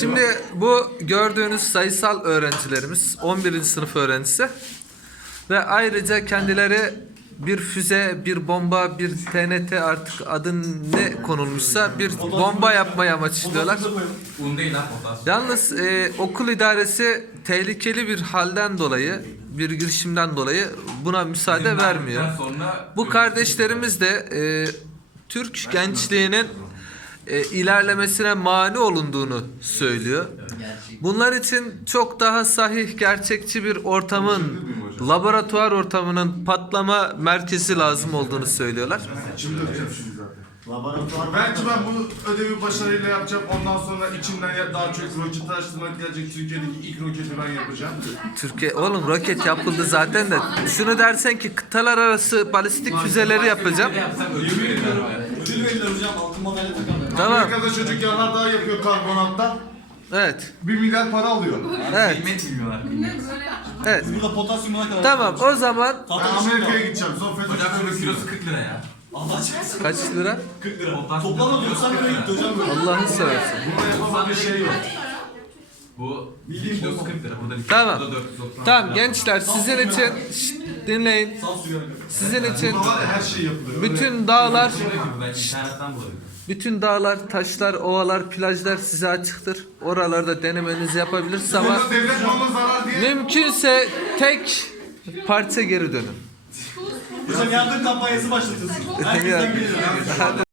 Şimdi bu gördüğünüz sayısal öğrencilerimiz 11. sınıf öğrencisi ve ayrıca kendileri bir füze, bir bomba, bir TNT artık adın ne konulmuşsa bir bomba yapmaya amaçlıyorlar. Yalnız okul idaresi tehlikeli bir halden dolayı, bir girişimden dolayı buna müsaade vermiyor. Bu kardeşlerimiz de Türk gençliğinin ilerlemesine mani olunduğunu söylüyor. Bunlar için çok daha sahih, gerçekçi bir ortamın, laboratuvar ortamının patlama merkezi lazım olduğunu söylüyorlar. Belki ben bu ödevi başarıyla yapacağım. Ondan sonra içinden daha çok roket araştırmak gelecek. Türkiye'deki ilk roketi ben yapacağım. Oğlum roket yapıldı zaten de. Şunu dersen ki kıtalar arası balistik füzeleri yapacağım. Ödül verirler hocam, altın madalya takarlar. Tamam. Amerika'da çocuk yanardağ yapıyor karbonattan. Evet. 1 milyar para alıyor. Evet. Evet. Biz burada potasyumuna kadar. Tamam o zaman Ben Amerika'ya gideceğim. Sofya'da Hocam kilosu 40 lira ya. Allah çarpsın. kaç lira? 40 lira. Toplamda 90 lira gitti hocam böyle. Allah'ını seversen. Burada yapılan bir şey yok. Bu kilosu 40 lira. Burada Tamam. burada 490. Tamam gençler sizin için dinleyin. Sal suyu. Sizin için Burada var ya, her şey yapılıyor. bütün dağlar, Ben internetten bulabilirim. bütün dağlar, taşlar, ovalar, plajlar size açıktır. Oralarda denemenizi yapabilirsiniz ama Burada devlet malına zarar diye. mümkünse tek parça geri dönün. Hocam yardım kampanyası başlatıyorsun. Herkesten geliyor.